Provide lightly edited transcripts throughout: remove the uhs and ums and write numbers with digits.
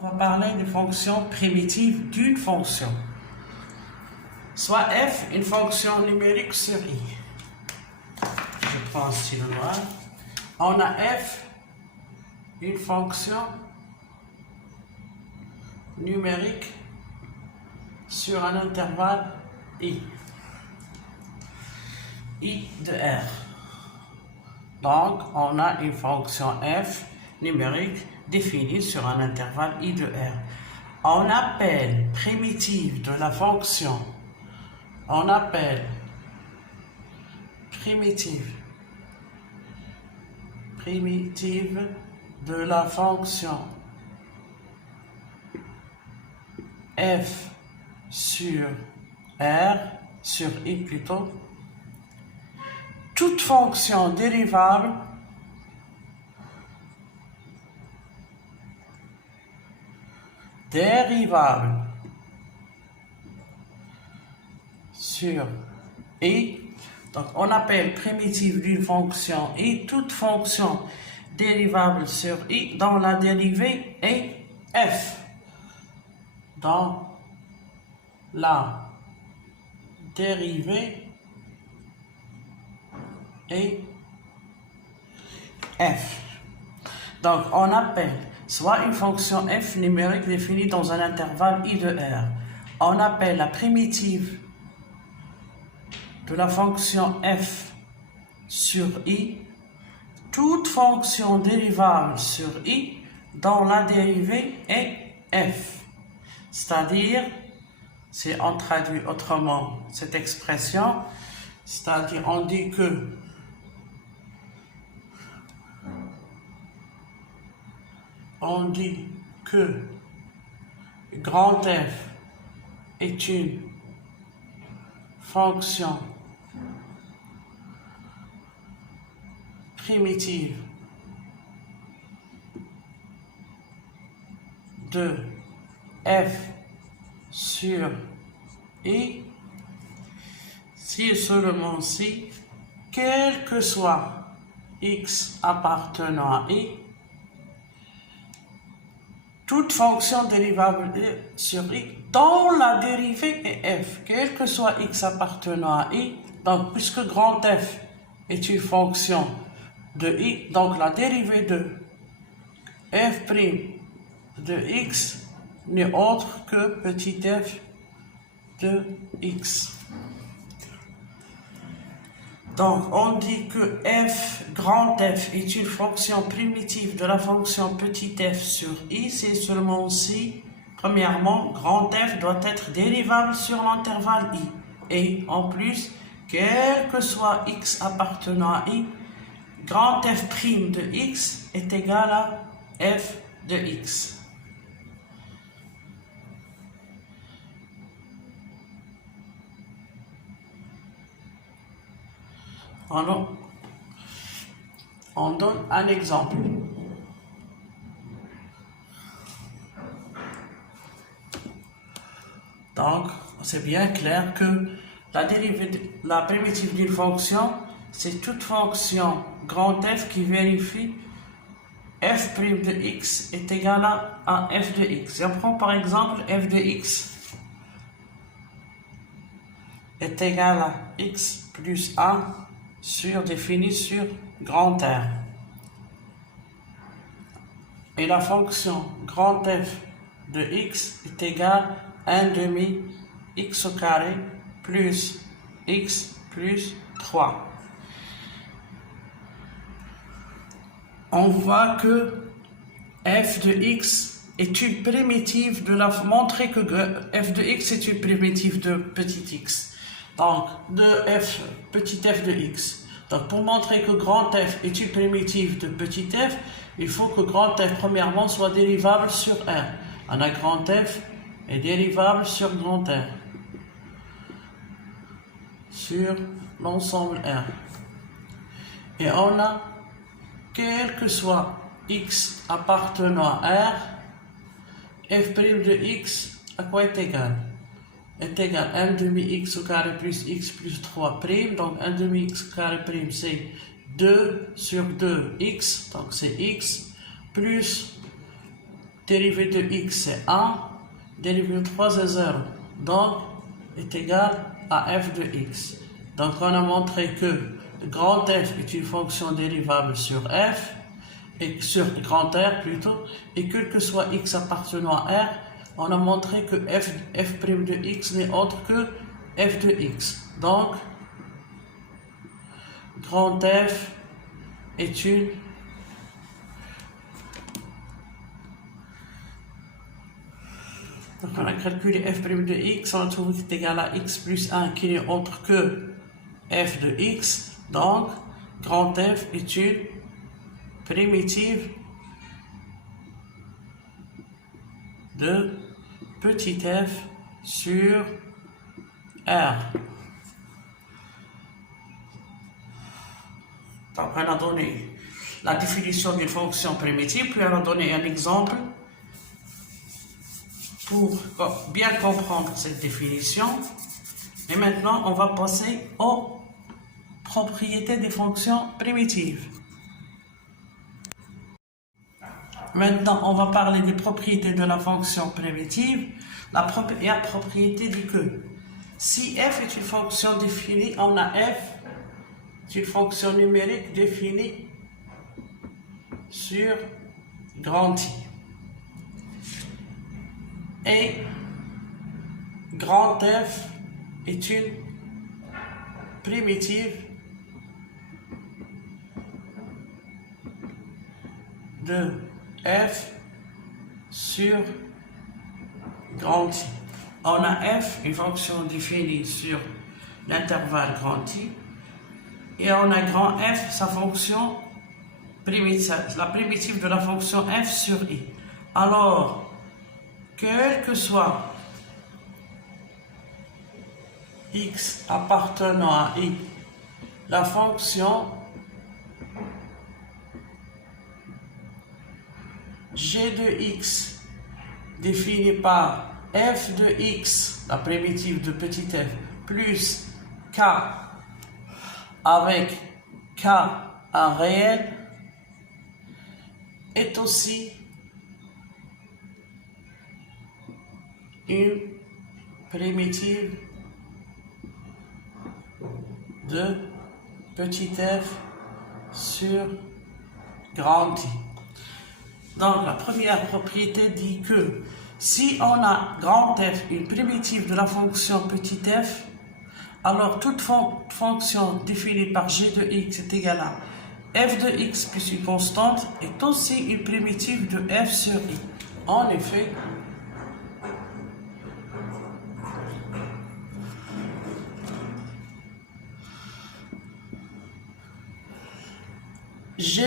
On va parler des fonctions primitives d'une fonction. Soit f, une fonction numérique sur i. Je prends un stylo noir. On a f, une fonction numérique sur un intervalle i. I de r. Donc, on a une fonction f numérique définie sur un intervalle i de r. On appelle primitive de la fonction, on appelle primitive de la fonction f sur r, sur i plutôt, toute fonction dérivable sur i. Donc on appelle primitive d'une fonction i toute fonction dérivable sur i dont la dérivée est f. Dans la dérivée est f. Donc on appelle soit une fonction f numérique définie dans un intervalle i de r. On appelle la primitive de la fonction f sur i toute fonction dérivable sur i dont la dérivée est f. C'est-à-dire, si on traduit autrement cette expression, c'est-à-dire on dit que grand F est une fonction primitive de f sur i si et seulement si, quel que soit x appartenant à i, toute fonction dérivable sur i dont la dérivée est f, quel que soit x appartenant à i. Donc puisque grand F est une fonction de i, donc la dérivée de f' de x n'est autre que petit f de x. Donc on dit que f, grand F est une fonction primitive de la fonction petit f sur i, c'est seulement si, premièrement, grand F doit être dérivable sur l'intervalle i. Et en plus, quel que soit x appartenant à i, grand f' de x est égal à f de x. On donne un exemple. Donc, c'est bien clair que la primitive d'une fonction, c'est toute fonction grand F qui vérifie f' de x est égal à f de x. Je prends par exemple f de x est égal à x plus 1 défini sur grand R. Et la fonction grand F de x est égale à 1 demi x au carré plus x plus 3. On voit que f de x est une primitive de la... Montrer que f de x est une primitive de petit x. Donc, de f, petit f de x. Donc, pour montrer que grand F est une primitive de petit f, il faut que grand F, premièrement, soit dérivable sur R. On a grand F est dérivable sur grand R. Sur l'ensemble R. Et on a, quel que soit x appartenant à R, f' de x, à quoi est égal? Est égal à 1 demi x au carré plus x plus 3 prime. Donc 1 demi x au carré prime c'est 2 sur 2 x. Donc c'est x plus dérivée de x c'est 1, dérivée de 3 c'est 0, donc est égal à f de x. Donc on a montré que grand F est une fonction dérivable sur f, et sur grand R plutôt, et quel que soit x appartenant à R, on a montré que f' de x n'est autre que f de x. Donc, grand F est une donc on a calculé f' de x, on a trouvé qu'il est égal à x plus 1 qui n'est autre que f de x. Donc, grand F est une primitive de petit f sur R. Donc, on a donné la définition d'une fonction primitive, puis on a donné un exemple pour bien comprendre cette définition. Et maintenant, on va passer aux propriétés des fonctions primitives. Maintenant, on va parler des propriétés de la fonction primitive. La première propriété dit que si f est une fonction définie, on a f, c'est une fonction numérique définie sur grand I. Et grand F est une primitive de f sur grand I. On a f, une fonction définie sur l'intervalle grand I, et on a grand F, sa fonction primitive, la primitive de la fonction f sur I. Alors, quel que soit x appartenant à I, la fonction g de x définie par f de x, la primitive de petit f, plus k avec k un réel, est aussi une primitive de petit f sur grand I. Donc la première propriété dit que si on a grand F, une primitive de la fonction petit f, alors toute fonction définie par g de x est égale à f de x plus une constante est aussi une primitive de f sur I. En effet, g'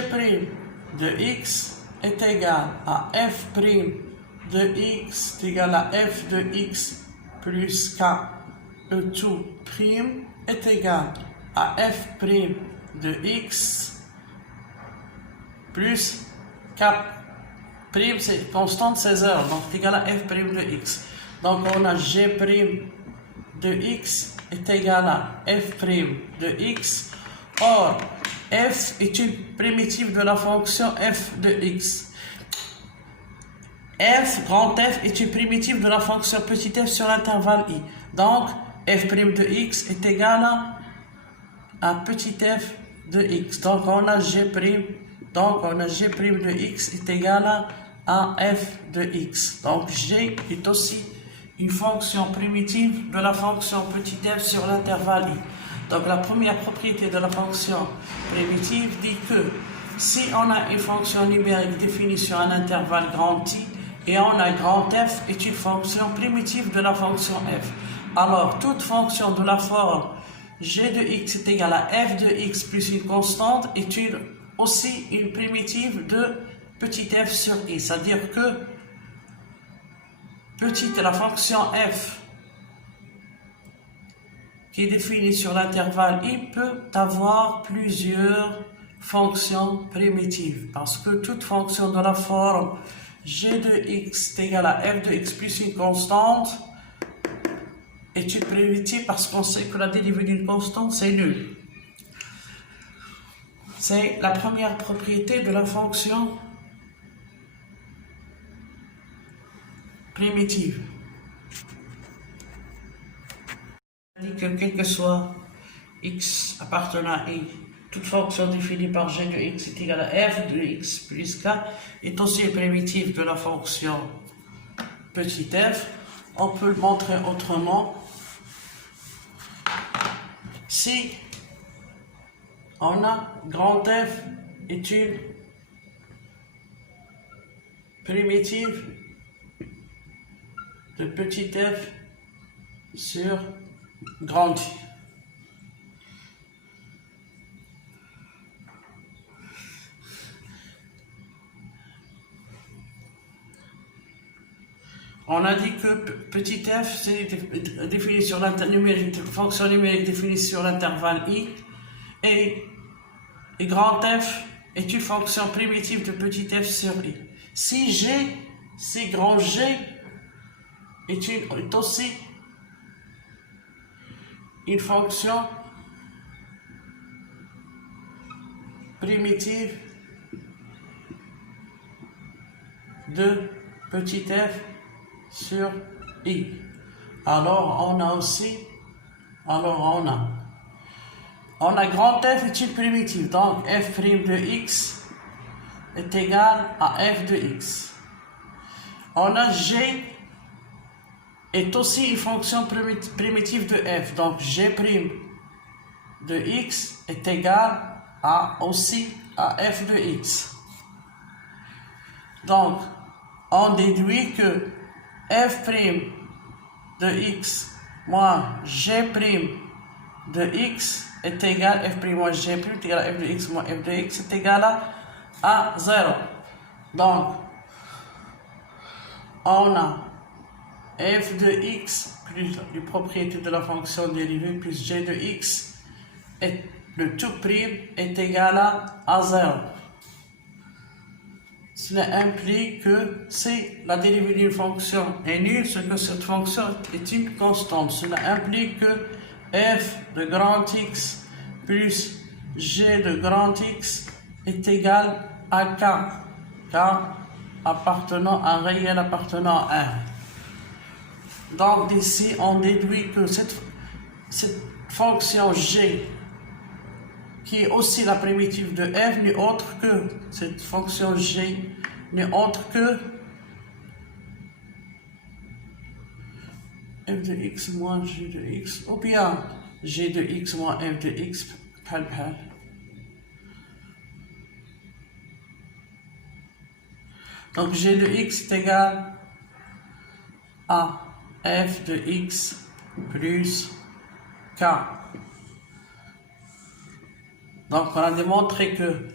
de x est égal à f' de x est égal à f de x plus k e tout prime est égal à f' de x plus k prime, c'est constante, c'est 0, donc c'est égal à f' de x. Donc on a g' de x est égal à f' de x. Or, f est une primitive de la fonction f de x. F, grand F, est une primitive de la fonction petit f sur l'intervalle I. Donc, f' de x est égal à petit f de x. Donc, on a g', de x est égal à f de x. Donc, g est aussi une fonction primitive de la fonction petit f sur l'intervalle I. Donc, la première propriété de la fonction primitive dit que si on a une fonction numérique définie sur un intervalle grand I et on a grand F est une fonction primitive de la fonction f, alors toute fonction de la forme g de x est égal à f de x plus une constante est aussi une primitive de petit f sur I. C'est-à-dire que la fonction f qui est définie sur l'intervalle I peut avoir plusieurs fonctions primitives parce que toute fonction de la forme g de x est égal à f de x plus une constante est une primitive parce qu'on sait que la dérivée d'une constante c'est nul. C'est la première propriété de la fonction primitive. On dit que quel que soit x appartenant à i, toute fonction définie par g de x est égale à f de x plus k est aussi primitive de la fonction petit f. On peut le montrer autrement. Si on a grand F est une primitive de petit f sur grand I. On a dit que petit f, c'est défini sur numérique, fonction numérique définie sur l'intervalle i, et grand f est une fonction primitive de petit f sur i. Si g, si grand G est aussi une fonction primitive de petit f sur i. Alors on a aussi, on a grand f est une primitive, donc f' de x est égal à f de x. On a g est aussi une fonction primitive de f, donc g' de x est égal aussi à f de x. Donc on déduit que f' de x moins g' de x est égal, f' moins g' est égal à f de x moins f de x est égal à 0. Donc, on a f de x plus les propriétés de la fonction dérivée plus g de x et le tout prime est égal à 0. Cela implique que si la dérivée d'une fonction est nulle, c'est que cette fonction est une constante. Cela implique que f de grand X plus g de grand X est égal à k, k appartenant à un réel appartenant à 1. Donc d'ici, on déduit que cette fonction g, qui est aussi la primitive de f, n'est autre que, cette fonction g n'est autre que f de x moins g de x, ou bien g de x moins f de x, pal. Donc g de x est égal à f de x plus k. Donc on a démontré que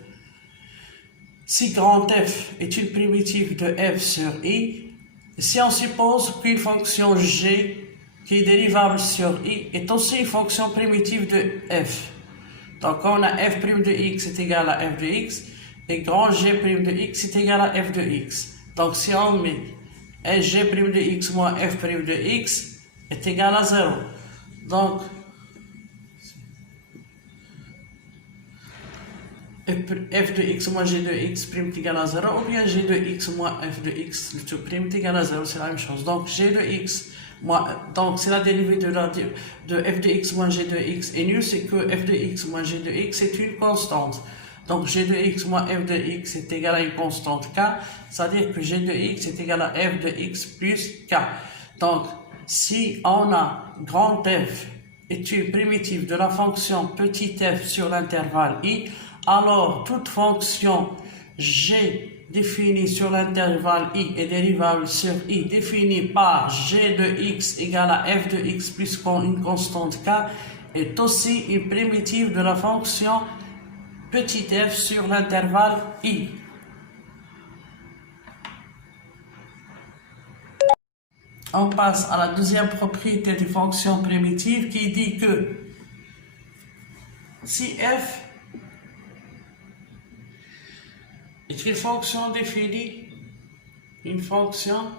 si grand f est une primitive de f sur i, si on suppose qu'une fonction g qui est dérivable sur i est aussi une fonction primitive de f. Donc on a f' de x est égal à f de x et grand g' de x est égal à f de x. Donc si on met g' de x moins f' de x est égal à 0. Donc f de x moins g de x prime est égal à 0, ou bien g de x moins f de x, le tout prime est égal à 0, c'est la même chose. Donc g de x moins, donc c'est la dérivée de f de x moins g de x est nulle, c'est que f de x moins g de x est une constante. Donc g de x moins f de x est égal à une constante k, c'est-à-dire que g de x est égal à f de x plus k. Donc si on a grand f est une primitive de la fonction petit f sur l'intervalle i, alors toute fonction g définie sur l'intervalle i et dérivable sur i définie par g de x égale à f de x plus une constante k est aussi une primitive de la fonction petit f sur l'intervalle i. On passe à la deuxième propriété des fonctions primitives qui dit que si f est une fonction définie, une fonction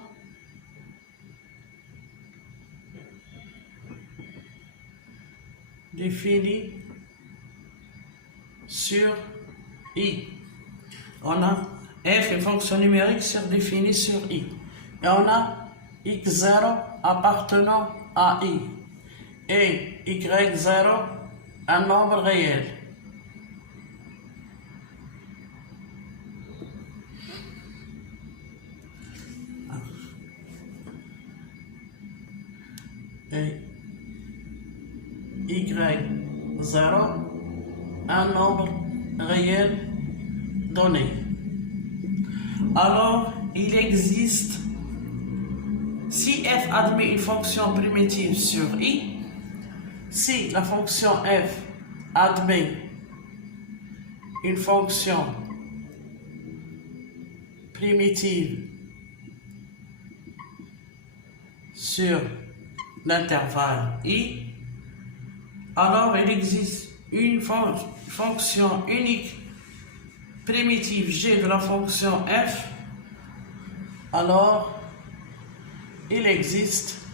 définie sur i. On a f, une fonction numérique définie sur i. Et on a x0 appartenant à i et y0 un nombre réel. Et y0 un nombre réel donné. Alors, il existe, si f admet une fonction primitive sur i, si la fonction f admet une fonction primitive sur l'intervalle i, alors il existe une fonction unique primitive g de la fonction f, alors il existe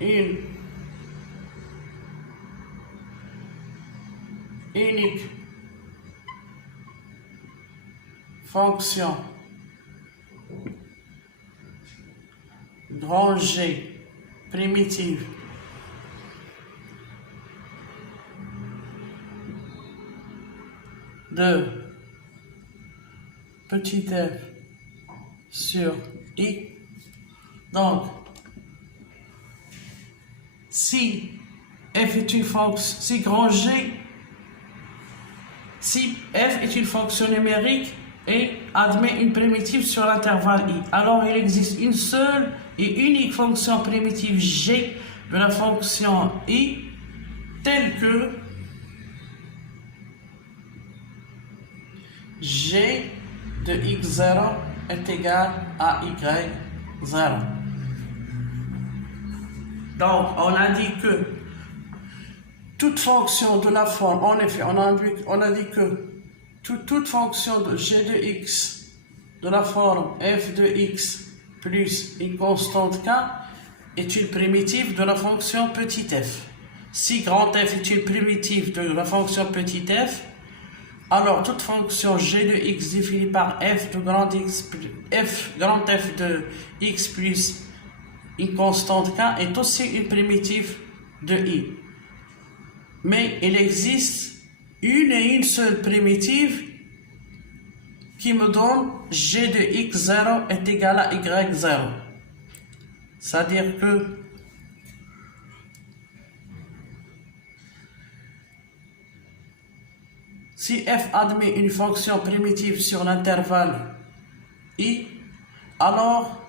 une unique fonction grand G primitive de petit f sur i. Donc, si f est une fonction, si grand G, si f est une fonction numérique et admet une primitive sur l'intervalle i, alors il existe une seule et unique fonction primitive g de la fonction i telle que g de x0 est égal à y0. Donc, on a dit que toute fonction de la forme, en effet, on a dit que toute fonction de g de x de la forme f de x plus une constante k est une primitive de la fonction petit f. Si grand f est une primitive de la fonction petit f, alors toute fonction g de x définie par f de grand x, grand f de x plus une constante k est aussi une primitive de i. Mais il existe une et une seule primitive qui me donne g de x0 est égal à y0. C'est-à-dire que si f admet une fonction primitive sur l'intervalle i, alors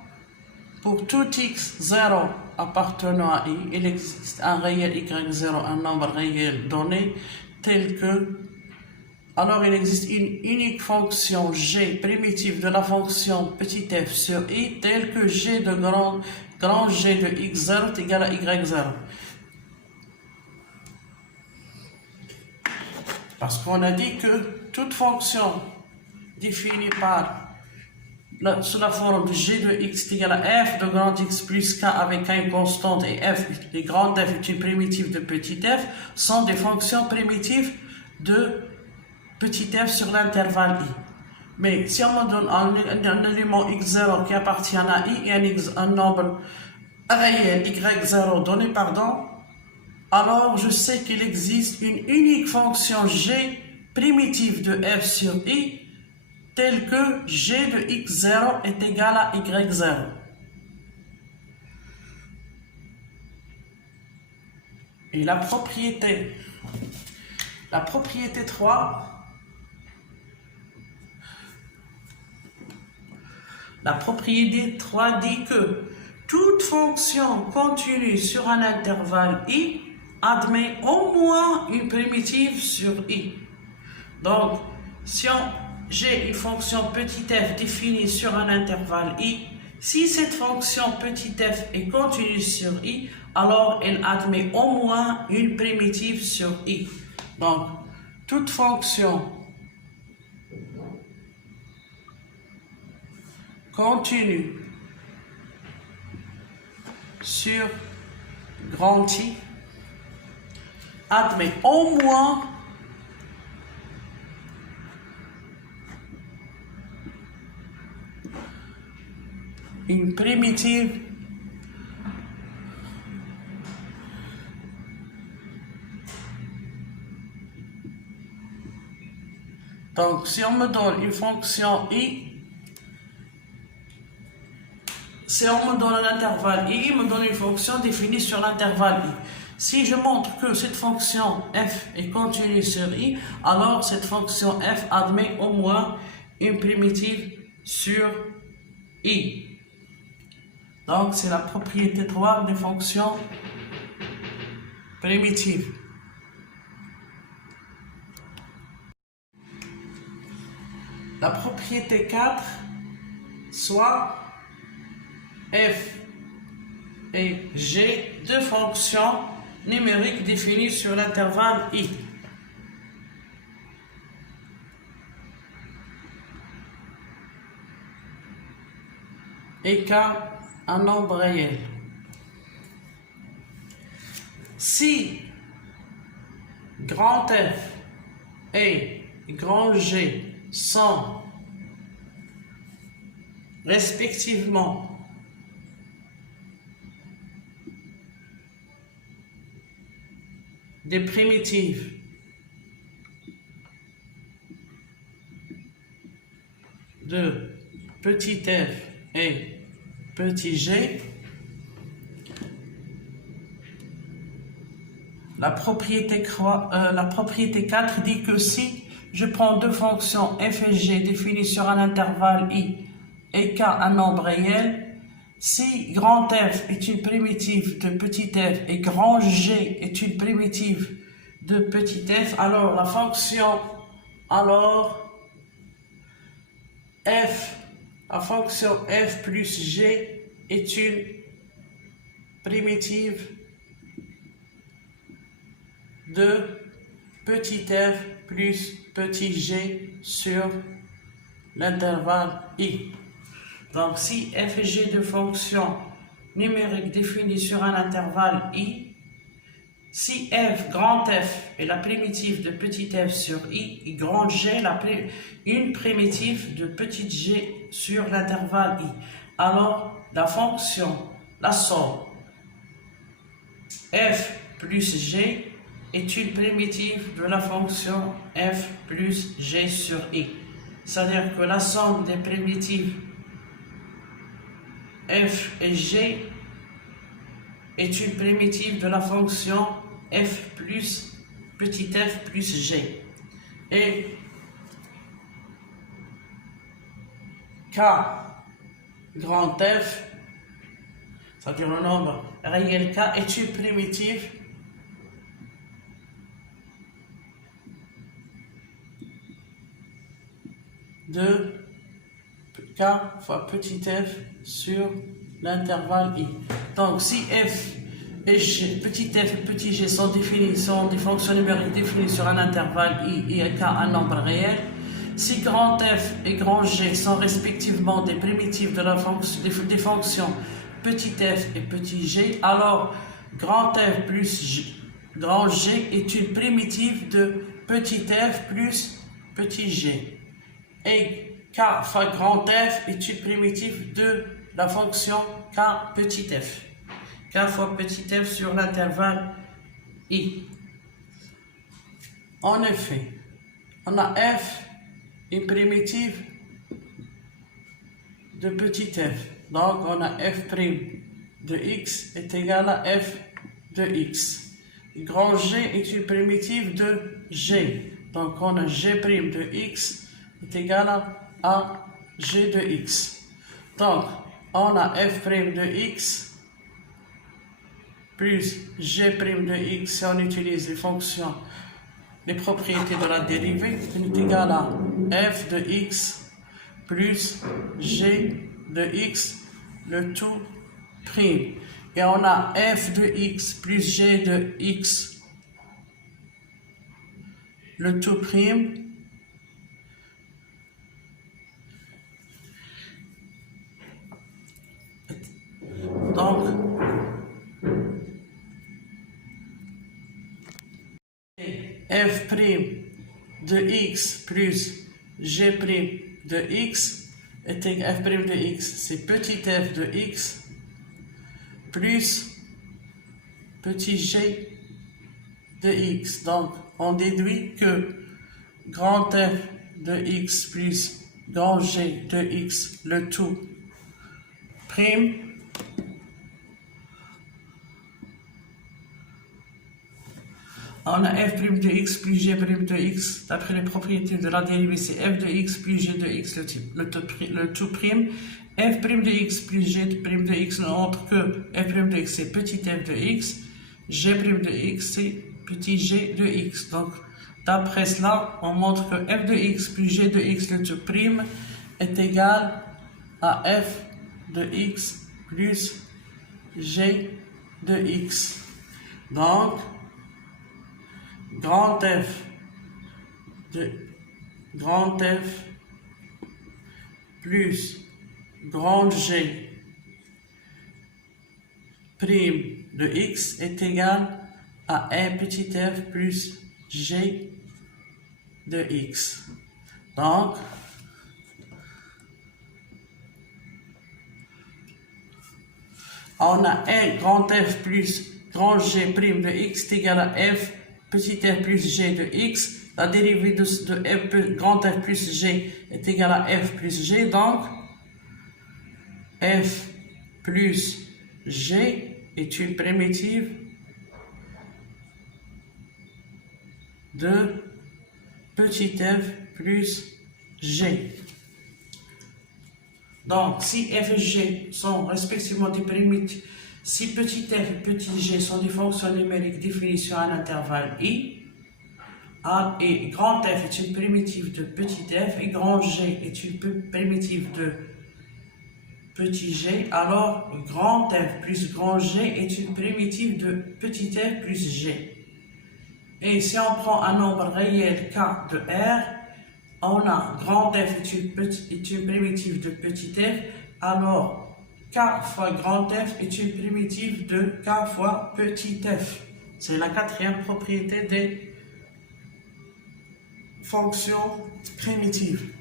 pour tout x0 appartenant à i, il existe un réel y0, un nombre réel donné, tel que, alors il existe une unique fonction g primitive de la fonction petit f sur i, telle que g de grand G de x0 est égal à y0. Parce qu'on a dit que toute fonction définie par sous la forme de g de x est égal à f de grand x plus k avec une constante et f, les grandes f est une primitive de petit f, sont des fonctions primitives de petit f sur l'intervalle i. Mais si on me donne un élément x0 qui appartient à i et un nombre réel y0 donné, alors je sais qu'il existe une unique fonction g primitive de f sur i telle que g de x0 est égal à y0. Et la propriété 3, la propriété 3 dit que toute fonction continue sur un intervalle i admet au moins une primitive sur i. Donc, si j'ai une fonction petit f définie sur un intervalle i, si cette fonction petit f est continue sur i, alors elle admet au moins une primitive sur i. Donc, toute fonction continue sur grand I admet au moins une primitive donc si on me donne une fonction i, si on me donne un intervalle i, il me donne une fonction définie sur l'intervalle i. Si je montre que cette fonction f est continue sur i, alors cette fonction f admet au moins une primitive sur i. Donc c'est la propriété 3 des fonctions primitives. La propriété 4, soit f et g, deux fonctions numériques définies sur l'intervalle i. Et k, un nombre réel. Si grand F et grand G sont respectivement des primitives de petit f et petit g, la propriété 4 dit que si je prends deux fonctions f et g définies sur un intervalle i et k, un nombre réel, si grand F est une primitive de petit f et grand G est une primitive de petit f, alors la fonction, la fonction f plus g est une primitive de petit f plus petit g sur l'intervalle i. Donc, si f et g de fonctions numériques définies sur un intervalle i, si f, grand F est la primitive de petit f sur i, et grand G une primitive de petit g sur l'intervalle i, alors la fonction, la somme f plus g est une primitive de la fonction f plus g sur i. C'est-à-dire que la somme des primitives f et g est une primitive de la fonction f plus petit f plus g. Et k grand F, c'est-à-dire le nombre réel k, est une primitive de k fois petit f sur l'intervalle i. Donc si f et g, petit f et petit g sont des fonctions numériques définies sur un intervalle i et k, un nombre réel, si grand f et grand g sont respectivement des primitives de la fonction, des fonctions petit f et petit g, alors grand f plus grand g est une primitive de petit f plus petit g. Et k fois grand f est une primitive de la fonction k petit f. K fois petit f sur l'intervalle i. En effet, on a f une primitive de petit f. Donc on a f' de x est égal à f de x. Grand G est une primitive de g. Donc on a g' de x est égal à g de x. Donc, on a f' de x plus g' de x, si on utilise les fonctions, les propriétés de la dérivée, est égal à f de x plus g de x, le tout prime. Et on a f de x plus g de x, le tout prime. Donc, f' de x plus g' de x est égal, f' de x, c'est petit f de x plus petit g de x. Donc, on déduit que grand f de x plus grand g de x, le tout prime, on a f' de x plus g' de x, d'après les propriétés de la dérivée, c'est f de x plus g de x, le tout prime. F' de x plus g de x ne montre que f' de x c'est petit f de x, g' de x c'est petit g de x. Donc, d'après cela, on montre que f de x plus g de x, le tout prime, est égal à f de x plus g de x. Donc, grand F plus grand G prime de x est égal à 1 petit f plus g de x. Donc, on a 1 grand F plus grand G prime de x est égal à f petit f plus g de x. La dérivée de f, grand F plus g est égale à f plus g. Donc, f plus g est une primitive de petit f plus g. Donc, si f et g sont respectivement des primitives, si petit f et petit g sont des fonctions numériques définies sur un intervalle i, et grand f est une primitive de petit f et grand g est une primitive de petit g, alors grand f plus grand g est une primitive de petit f plus g. Et si on prend un nombre réel k de R, on a grand f est une primitive de petit f, alors k fois grand f est une primitive de k fois petit f. C'est la quatrième propriété des fonctions primitives.